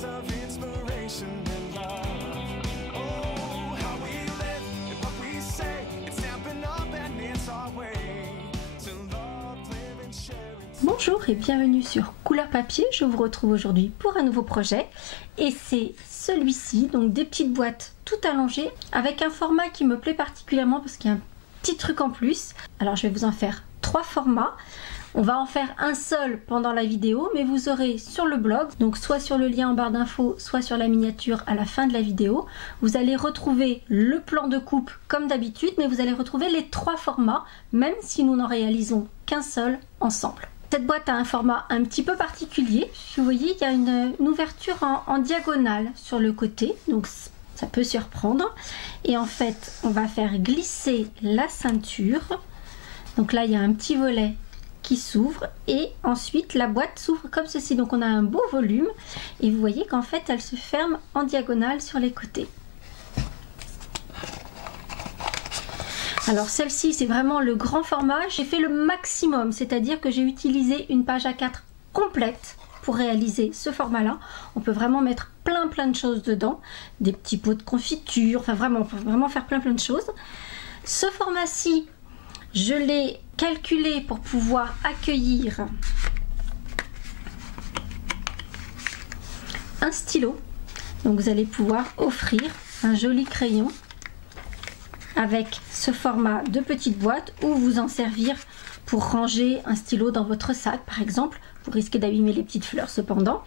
words of inspiration and love. Oh, how we live and what we say, it's stepping up and it's our way to love, live and share. Bonjour et bienvenue sur Couleur Papier. Je vous retrouve aujourd'hui pour un nouveau projet et c'est celui-ci, donc des petites boîtes tout allongées avec un format qui me plaît particulièrement parce qu'il y a un petit truc en plus. Alors je vais vous en faire 3 formats. On va en faire un seul pendant la vidéo, mais vous aurez sur le blog, donc soit sur le lien en barre d'infos, soit sur la miniature à la fin de la vidéo, vous allez retrouver le plan de coupe comme d'habitude, mais vous allez retrouver les 3 formats, même si nous n'en réalisons qu'un seul ensemble. Cette boîte a un format un petit peu particulier. Vous voyez, il y a une ouverture en diagonale sur le côté, donc ça peut surprendre. Et en fait, on va faire glisser la ceinture. Donc là, il y a un petit volet qui s'ouvre et ensuite la boîte s'ouvre comme ceci. Donc on a un beau volume et vous voyez qu'en fait, elle se ferme en diagonale sur les côtés. Alors celle-ci, c'est vraiment le grand format. J'ai fait le maximum, c'est-à-dire que j'ai utilisé une page A4 complète pour réaliser ce format-là. On peut vraiment mettre plein de choses dedans, des petits pots de confiture, enfin vraiment, on peut vraiment faire plein de choses. Ce format-ci, je l'ai calculé pour pouvoir accueillir un stylo. Donc vous allez pouvoir offrir un joli crayon avec ce format de petite boîte ou vous en servir pour ranger un stylo dans votre sac par exemple. Vous risquez d'abîmer les petites fleurs cependant.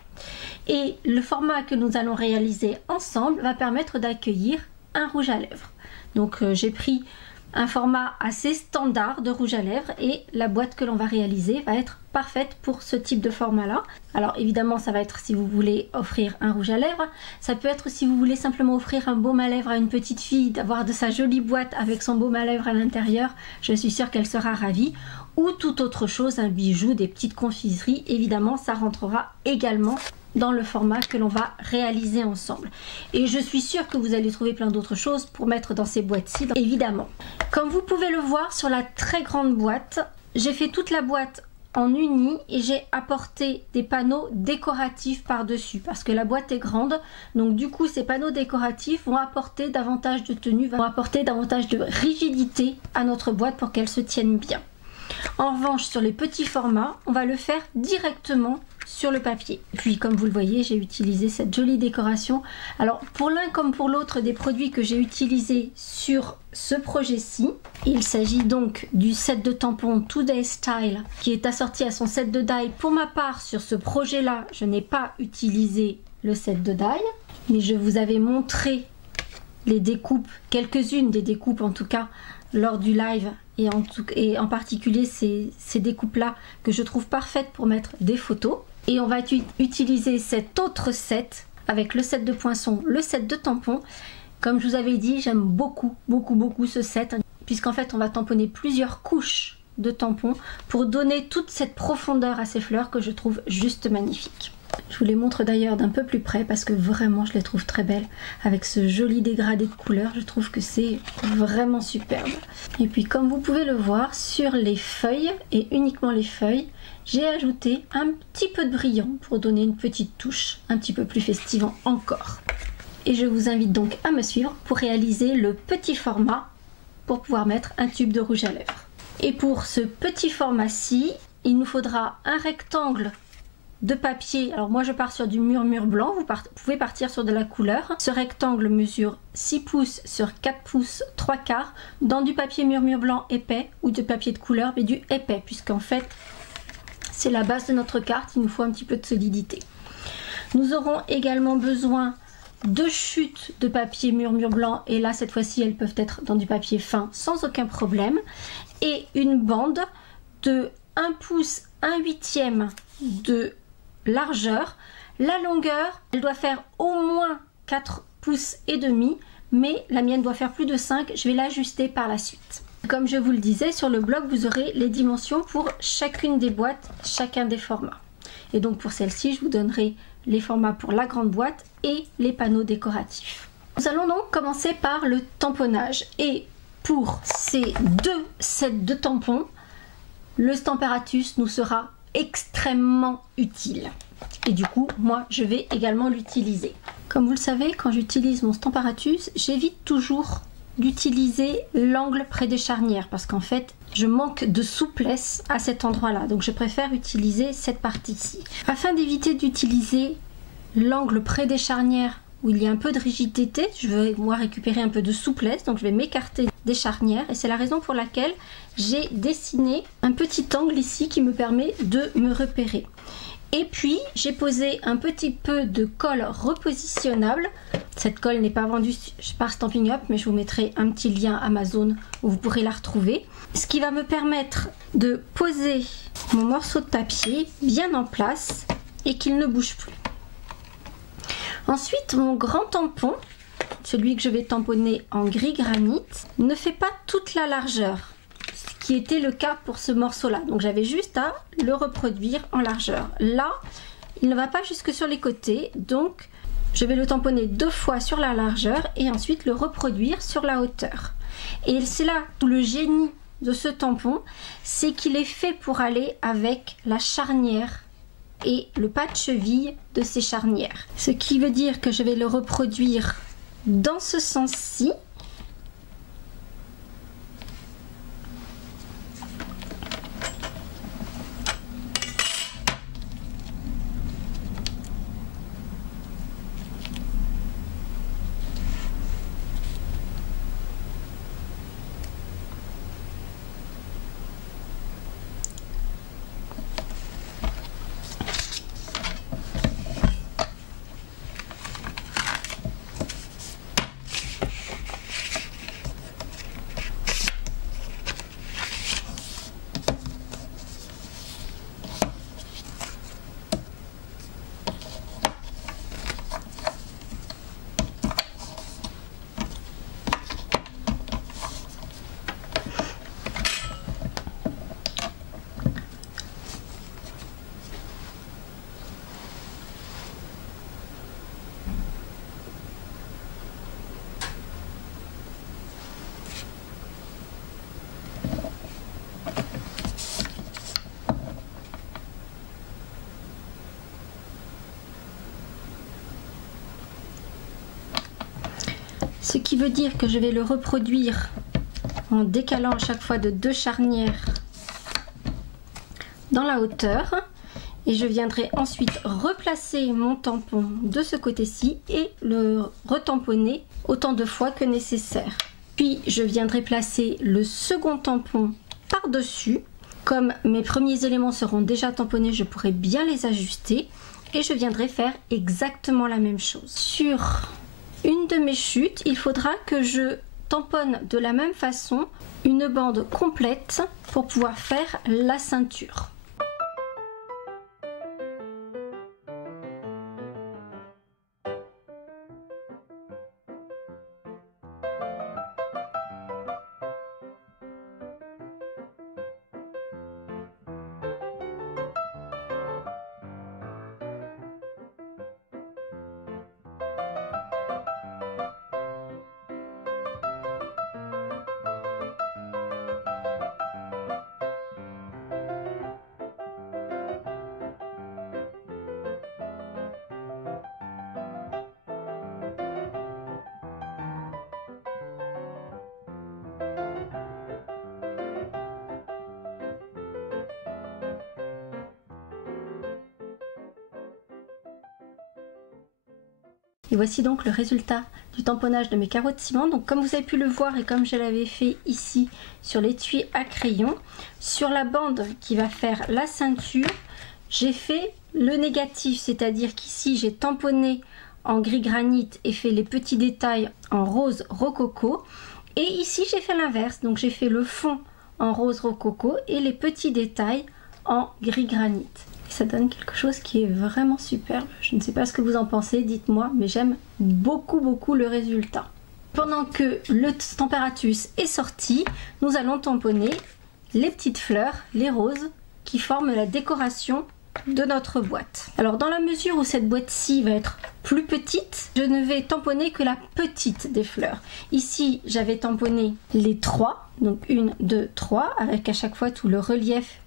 Et le format que nous allons réaliser ensemble va permettre d'accueillir un rouge à lèvres. Donc j'ai pris un format assez standard de rouge à lèvres et la boîte que l'on va réaliser va être parfaite pour ce type de format là. Alors évidemment ça va être si vous voulez offrir un rouge à lèvres, ça peut être si vous voulez simplement offrir un baume à lèvres à une petite fille, d'avoir de sa jolie boîte avec son baume à lèvres à l'intérieur, je suis sûre qu'elle sera ravie, ou toute autre chose, un bijou, des petites confiseries, évidemment ça rentrera également dans le format que l'on va réaliser ensemble. Et je suis sûre que vous allez trouver plein d'autres choses pour mettre dans ces boîtes-ci, évidemment. Comme vous pouvez le voir sur la très grande boîte, j'ai fait toute la boîte en uni et j'ai apporté des panneaux décoratifs par-dessus parce que la boîte est grande, donc du coup ces panneaux décoratifs vont apporter davantage de tenue, vont apporter davantage de rigidité à notre boîte pour qu'elle se tienne bien. En revanche, sur les petits formats, on va le faire directement sur le papier. Puis comme vous le voyez, j'ai utilisé cette jolie décoration. Alors pour l'un comme pour l'autre des produits que j'ai utilisés sur ce projet-ci, il s'agit donc du set de tampons Today Style qui est assorti à son set de die. Pour ma part, sur ce projet-là, je n'ai pas utilisé le set de die, mais je vous avais montré les découpes, quelques-unes des découpes en tout cas, lors du live et en particulier ces découpes-là que je trouve parfaites pour mettre des photos. Et on va utiliser cet autre set avec le set de poinçons, le set de tampons. Comme je vous avais dit, j'aime beaucoup ce set puisqu'en fait on va tamponner plusieurs couches de tampons pour donner toute cette profondeur à ces fleurs que je trouve juste magnifique. Je vous les montre d'ailleurs d'un peu plus près parce que vraiment je les trouve très belles avec ce joli dégradé de couleurs. Je trouve que c'est vraiment superbe. Et puis comme vous pouvez le voir sur les feuilles et uniquement les feuilles, j'ai ajouté un petit peu de brillant pour donner une petite touche un petit peu plus festive encore. Et je vous invite donc à me suivre pour réaliser le petit format pour pouvoir mettre un tube de rouge à lèvres. Et pour ce petit format-ci, il nous faudra un rectangle de papier. Alors moi je pars sur du murmure blanc, vous pouvez partir sur de la couleur. Ce rectangle mesure 6 pouces sur 4 pouces 3/4 dans du papier murmure blanc épais ou de papier de couleur mais du épais puisqu'en fait c'est la base de notre carte, il nous faut un petit peu de solidité. Nous aurons également besoin de chutes de papier murmure blanc et là cette fois-ci elles peuvent être dans du papier fin sans aucun problème et une bande de 1 pouce 1/8 de largeur. La longueur elle doit faire au moins 4 pouces et demi mais la mienne doit faire plus de 5, je vais l'ajuster par la suite. Comme je vous le disais, sur le blog vous aurez les dimensions pour chacune des boîtes, chacun des formats. Et donc pour celle-ci je vous donnerai les formats pour la grande boîte et les panneaux décoratifs. Nous allons donc commencer par le tamponnage et pour ces 2 sets de tampons, le Stamparatus nous sera extrêmement utile. et du coup moi je vais également l'utiliser. Comme vous le savez, quand j'utilise mon Stamparatus, j'évite toujours d'utiliser l'angle près des charnières parce qu'en fait je manque de souplesse à cet endroit là, donc je préfère utiliser cette partie-ci. Afin d'éviter d'utiliser l'angle près des charnières où il y a un peu de rigidité, je vais moi récupérer un peu de souplesse, donc je vais m'écarter des charnières et c'est la raison pour laquelle j'ai dessiné un petit angle ici qui me permet de me repérer. Et puis j'ai posé un petit peu de colle repositionnable. Cette colle n'est pas vendue par Stampin' Up, mais je vous mettrai un petit lien Amazon où vous pourrez la retrouver. Ce qui va me permettre de poser mon morceau de papier bien en place et qu'il ne bouge plus. Ensuite, mon grand tampon, celui que je vais tamponner en gris granit, ne fait pas toute la largeur, ce qui était le cas pour ce morceau-là. Donc j'avais juste à le reproduire en largeur. Là, il ne va pas jusque sur les côtés, donc je vais le tamponner 2 fois sur la largeur et ensuite le reproduire sur la hauteur. Et c'est là tout le génie de ce tampon, c'est qu'il est fait pour aller avec la charnière et le pas de cheville de ces charnières. Ce qui veut dire que je vais le reproduire dans ce sens-ci. Ce qui veut dire que je vais le reproduire en décalant à chaque fois de 2 charnières dans la hauteur. Et je viendrai ensuite replacer mon tampon de ce côté-ci et le retamponner autant de fois que nécessaire. Puis je viendrai placer le second tampon par-dessus. Comme mes premiers éléments seront déjà tamponnés, je pourrai bien les ajuster. Et je viendrai faire exactement la même chose. Sur une de mes chutes, il faudra que je tamponne de la même façon une bande complète pour pouvoir faire la ceinture. Et voici donc le résultat du tamponnage de mes carreaux de ciment. Donc comme vous avez pu le voir et comme je l'avais fait ici sur l'étui à crayon, sur la bande qui va faire la ceinture, j'ai fait le négatif, c'est-à-dire qu'ici j'ai tamponné en gris granit et fait les petits détails en rose rococo. Et ici j'ai fait l'inverse, donc j'ai fait le fond en rose rococo et les petits détails en gris granit. Ça donne quelque chose qui est vraiment superbe. Je ne sais pas ce que vous en pensez, dites-moi, mais j'aime beaucoup le résultat. Pendant que le Stamparatus est sorti, nous allons tamponner les petites fleurs, les roses, qui forment la décoration de notre boîte. Alors dans la mesure où cette boîte-ci va être plus petite, je ne vais tamponner que la petite des fleurs. Ici, j'avais tamponné les 3, donc 1, 2, 3, avec à chaque fois tout le relief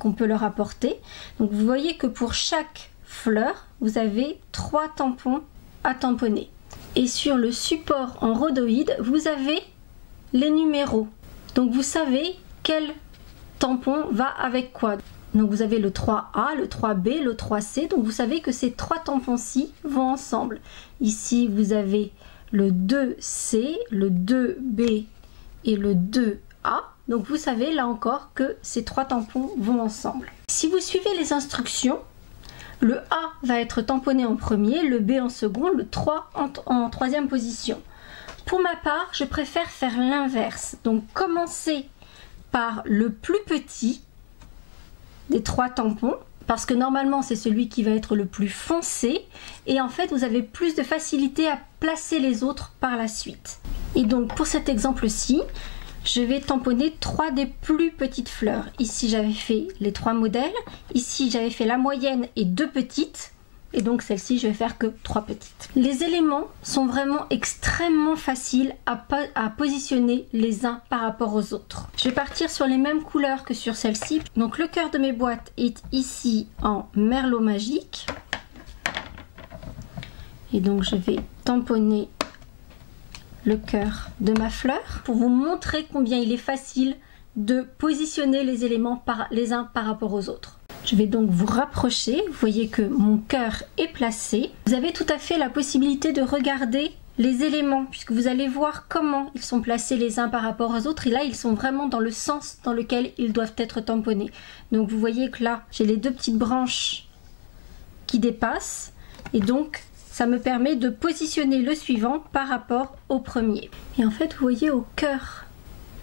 qu'on peut leur apporter. Donc vous voyez que pour chaque fleur, vous avez 3 tampons à tamponner. Et sur le support en rhodoïde, vous avez les numéros. Donc vous savez quel tampon va avec quoi. Donc vous avez le 3A, le 3B, le 3C. Donc vous savez que ces 3 tampons-ci vont ensemble. Ici, vous avez le 2C, le 2B et le 2A. Donc vous savez là encore que ces 3 tampons vont ensemble. Si vous suivez les instructions, le A va être tamponné en premier, le B en second, le 3 en troisième position. Pour ma part, je préfère faire l'inverse. Donc commencer par le plus petit des 3 tampons, parce que normalement c'est celui qui va être le plus foncé, et en fait vous avez plus de facilité à placer les autres par la suite. Et donc pour cet exemple-ci, je vais tamponner 3 des plus petites fleurs. Ici j'avais fait les 3 modèles, ici j'avais fait la moyenne et 2 petites, et donc celle-ci je vais faire que 3 petites. Les éléments sont vraiment extrêmement faciles à positionner les uns par rapport aux autres. Je vais partir sur les mêmes couleurs que sur celle-ci. Donc le cœur de mes boîtes est ici en merlot magique, et donc je vais tamponner le cœur de ma fleur pour vous montrer combien il est facile de positionner les éléments les uns par rapport aux autres. Je vais donc vous rapprocher, vous voyez que mon cœur est placé. Vous avez tout à fait la possibilité de regarder les éléments puisque vous allez voir comment ils sont placés les uns par rapport aux autres, et là ils sont vraiment dans le sens dans lequel ils doivent être tamponnés. Donc vous voyez que là j'ai les 2 petites branches qui dépassent, et donc ça me permet de positionner le suivant par rapport au premier. Et en fait, vous voyez au cœur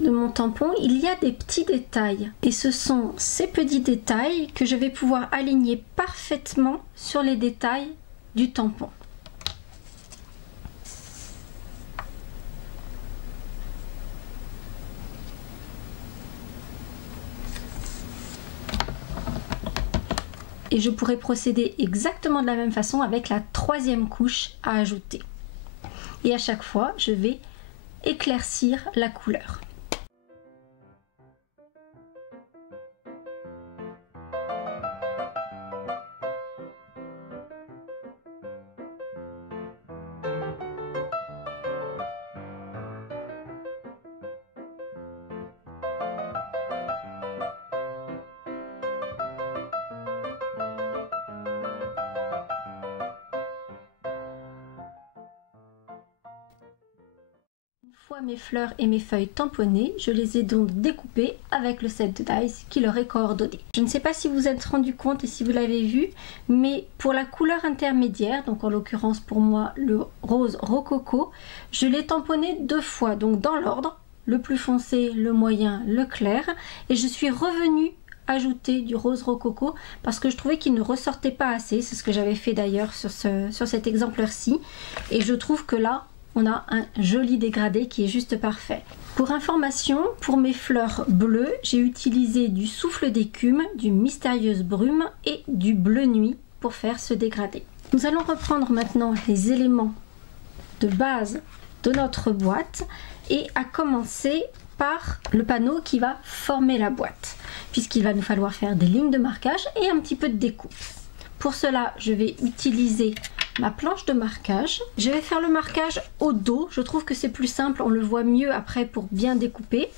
de mon tampon, il y a des petits détails. Et ce sont ces petits détails que je vais pouvoir aligner parfaitement sur les détails du tampon. Et je pourrais procéder exactement de la même façon avec la 3e couche à ajouter. Et à chaque fois, je vais éclaircir la couleur. Une fois mes fleurs et mes feuilles tamponnées, je les ai donc découpées avec le set de dies qui leur est coordonné. Je ne sais pas si vous vous êtes rendu compte et si vous l'avez vu, mais pour la couleur intermédiaire, donc en l'occurrence pour moi le rose rococo, je l'ai tamponné 2 fois, donc dans l'ordre, le plus foncé, le moyen, le clair, et je suis revenue ajouter du rose rococo parce que je trouvais qu'il ne ressortait pas assez. C'est ce que j'avais fait d'ailleurs sur cet exemplaire-ci, et je trouve que là on a un joli dégradé qui est juste parfait. Pour information, pour mes fleurs bleues, j'ai utilisé du souffle d'écume, du mystérieuse brume et du bleu nuit pour faire ce dégradé. Nous allons reprendre maintenant les éléments de base de notre boîte, et à commencer par le panneau qui va former la boîte, puisqu'il va nous falloir faire des lignes de marquage et un petit peu de découpe. Pour cela, je vais utiliser ma planche de marquage. Je vais faire le marquage au dos. Je trouve que c'est plus simple, on le voit mieux après pour bien découper.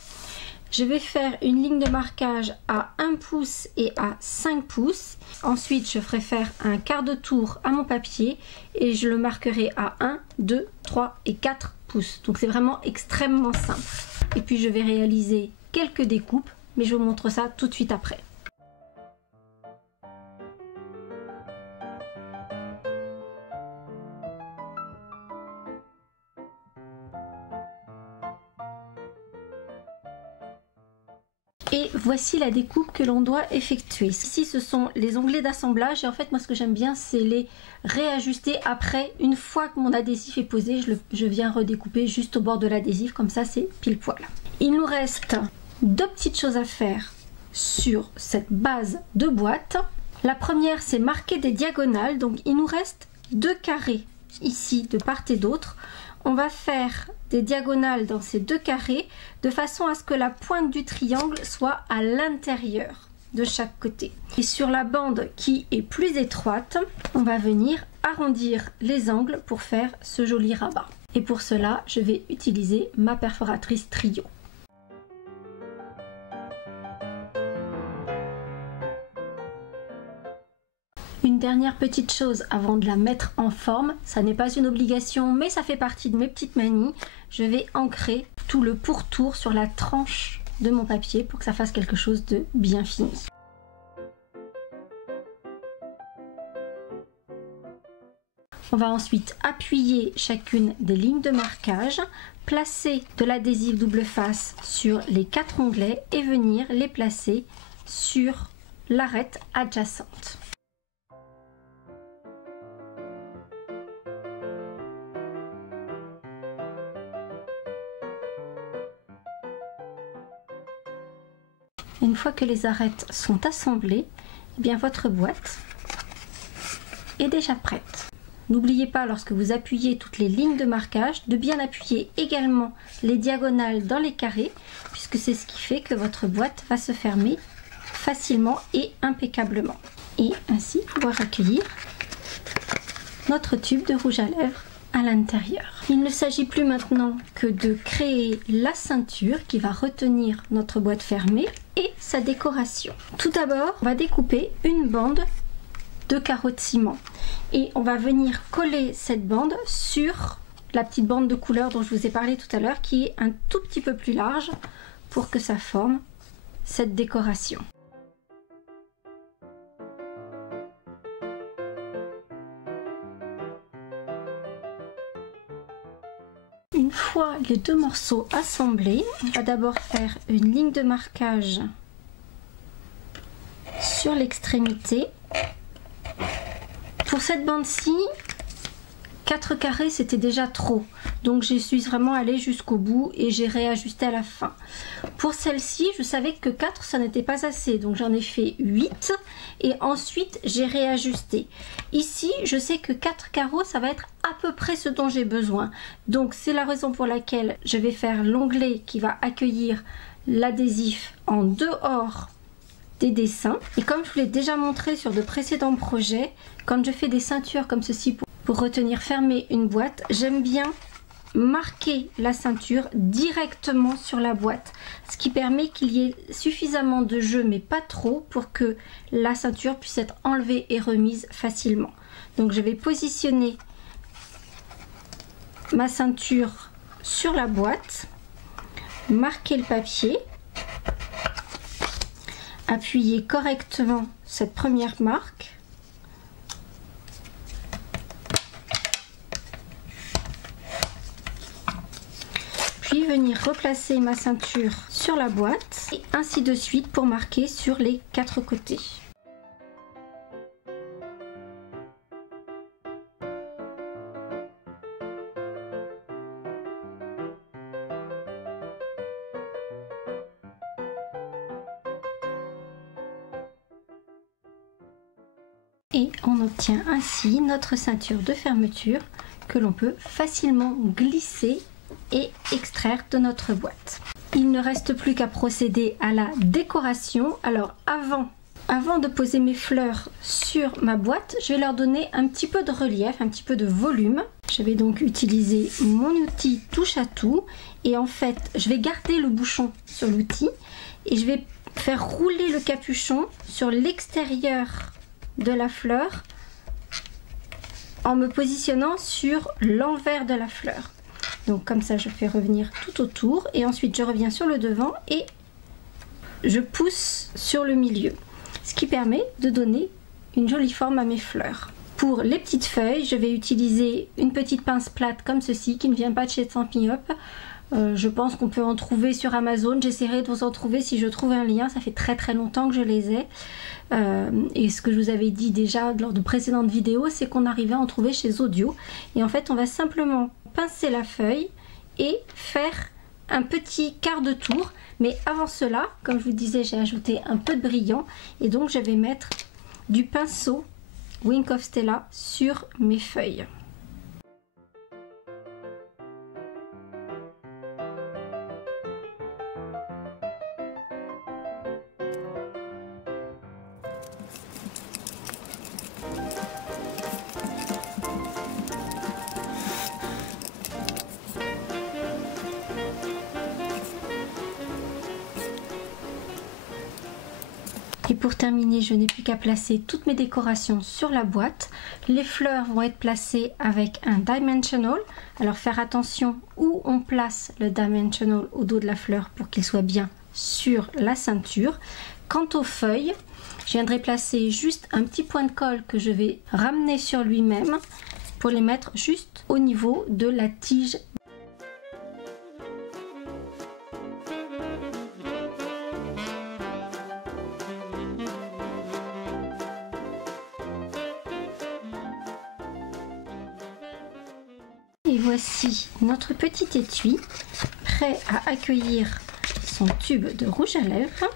Je vais faire une ligne de marquage à 1 pouce et à 5 pouces. Ensuite, je ferai faire un quart de tour à mon papier et je le marquerai à 1, 2, 3 et 4 pouces. Donc c'est vraiment extrêmement simple. Et puis je vais réaliser quelques découpes, mais je vous montre ça tout de suite après. Et voici la découpe que l'on doit effectuer. Ici, ce sont les onglets d'assemblage. Et en fait, moi, ce que j'aime bien, c'est les réajuster après. Une fois que mon adhésif est posé, je viens redécouper juste au bord de l'adhésif. Comme ça, c'est pile poil. Il nous reste 2 petites choses à faire sur cette base de boîte. La première, c'est marquer des diagonales. Donc, il nous reste 2 carrés ici, de part et d'autre. On va faire des diagonales dans ces 2 carrés de façon à ce que la pointe du triangle soit à l'intérieur de chaque côté. Et sur la bande qui est plus étroite, on va venir arrondir les angles pour faire ce joli rabat. Et pour cela, je vais utiliser ma perforatrice Trio. Une dernière petite chose avant de la mettre en forme, ça n'est pas une obligation mais ça fait partie de mes petites manies. Je vais ancrer tout le pourtour sur la tranche de mon papier pour que ça fasse quelque chose de bien fini. On va ensuite appuyer chacune des lignes de marquage, placer de l'adhésif double face sur les 4 onglets et venir les placer sur l'arête adjacente. Une fois que les arêtes sont assemblées, eh bien votre boîte est déjà prête. N'oubliez pas, lorsque vous appuyez toutes les lignes de marquage, de bien appuyer également les diagonales dans les carrés, puisque c'est ce qui fait que votre boîte va se fermer facilement et impeccablement. Et ainsi pouvoir accueillir notre tube de rouge à lèvres à l'intérieur. Il ne s'agit plus maintenant que de créer la ceinture qui va retenir notre boîte fermée et sa décoration. Tout d'abord, on va découper une bande de carreaux de ciment et on va venir coller cette bande sur la petite bande de couleur dont je vous ai parlé tout à l'heure, qui est un tout petit peu plus large pour que ça forme cette décoration. Une fois les deux morceaux assemblés, on va d'abord faire une ligne de marquage sur l'extrémité. Pour cette bande-ci, 4 carrés c'était déjà trop, donc je suis vraiment allée jusqu'au bout et j'ai réajusté à la fin. Pour celle-ci, je savais que 4 ça n'était pas assez, donc j'en ai fait 8 et ensuite j'ai réajusté. Ici, je sais que 4 carreaux ça va être à peu près ce dont j'ai besoin, donc c'est la raison pour laquelle je vais faire l'onglet qui va accueillir l'adhésif en dehors des dessins. Et comme je vous l'ai déjà montré sur de précédents projets, quand je fais des ceintures comme ceci pour retenir fermé une boîte, j'aime bien marquer la ceinture directement sur la boîte, ce qui permet qu'il y ait suffisamment de jeu mais pas trop pour que la ceinture puisse être enlevée et remise facilement. Donc je vais positionner ma ceinture sur la boîte, marquer le papier, appuyer correctement cette première marque, puis venir replacer ma ceinture sur la boîte et ainsi de suite pour marquer sur les 4 côtés. Et on obtient ainsi notre ceinture de fermeture que l'on peut facilement glisser et extraire de notre boîte. Il ne reste plus qu'à procéder à la décoration. Alors avant de poser mes fleurs sur ma boîte, je vais leur donner un petit peu de relief, un petit peu de volume. Je vais donc utiliser mon outil touche à tout et en fait je vais garder le bouchon sur l'outil et je vais faire rouler le capuchon sur l'extérieur de la fleur en me positionnant sur l'envers de la fleur. Donc comme ça je fais revenir tout autour et ensuite je reviens sur le devant et je pousse sur le milieu, ce qui permet de donner une jolie forme à mes fleurs. Pour les petites feuilles, je vais utiliser une petite pince plate comme ceci qui ne vient pas de chez Stampin' Up. Je pense qu'on peut en trouver sur Amazon. J'essaierai de vous en trouver si je trouve un lien. Ça fait très longtemps que je les ai. Et ce que je vous avais dit déjà lors de précédentes vidéos, c'est qu'on arrivait à en trouver chez Audio. Et en fait, on va simplement pincer la feuille et faire un petit quart de tour. Mais avant cela, comme je vous disais, j'ai ajouté un peu de brillant. Et donc, je vais mettre du pinceau Wink of Stella sur mes feuilles. Et pour terminer, je n'ai plus qu'à placer toutes mes décorations sur la boîte. Les fleurs vont être placées avec un dimensional. Alors faire attention où on place le dimensional au dos de la fleur pour qu'il soit bien sur la ceinture. Quant aux feuilles, je viendrai placer juste un petit point de colle que je vais ramener sur lui-même pour les mettre juste au niveau de la tige. Et voici notre petit étui prêt à accueillir son tube de rouge à lèvres.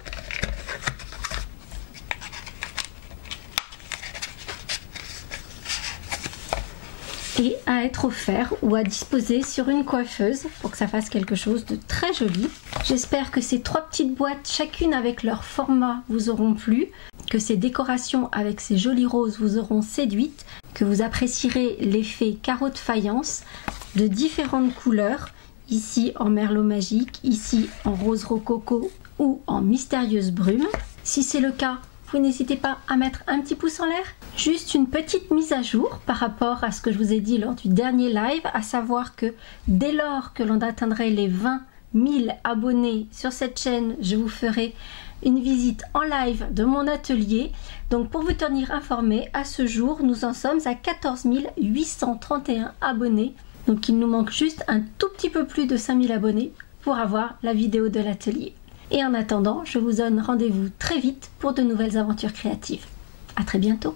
Et à être offert ou à disposer sur une coiffeuse pour que ça fasse quelque chose de très joli. J'espère que ces 3 petites boîtes, chacune avec leur format, vous auront plu, que ces décorations avec ces jolis roses vous auront séduite, que vous apprécierez l'effet carreau de faïence de différentes couleurs, ici en merlot magique, ici en rose rococo ou en mystérieuse brume. Si c'est le cas, vous n'hésitez pas à mettre un petit pouce en l'air. Juste une petite mise à jour par rapport à ce que je vous ai dit lors du dernier live, à savoir que dès lors que l'on atteindrait les 20 000 abonnés sur cette chaîne, je vous ferai une visite en live de mon atelier. Donc pour vous tenir informé, à ce jour, nous en sommes à 14 831 abonnés. Donc il nous manque juste un tout petit peu plus de 5000 abonnés pour avoir la vidéo de l'atelier. Et en attendant, je vous donne rendez-vous très vite pour de nouvelles aventures créatives. À très bientôt.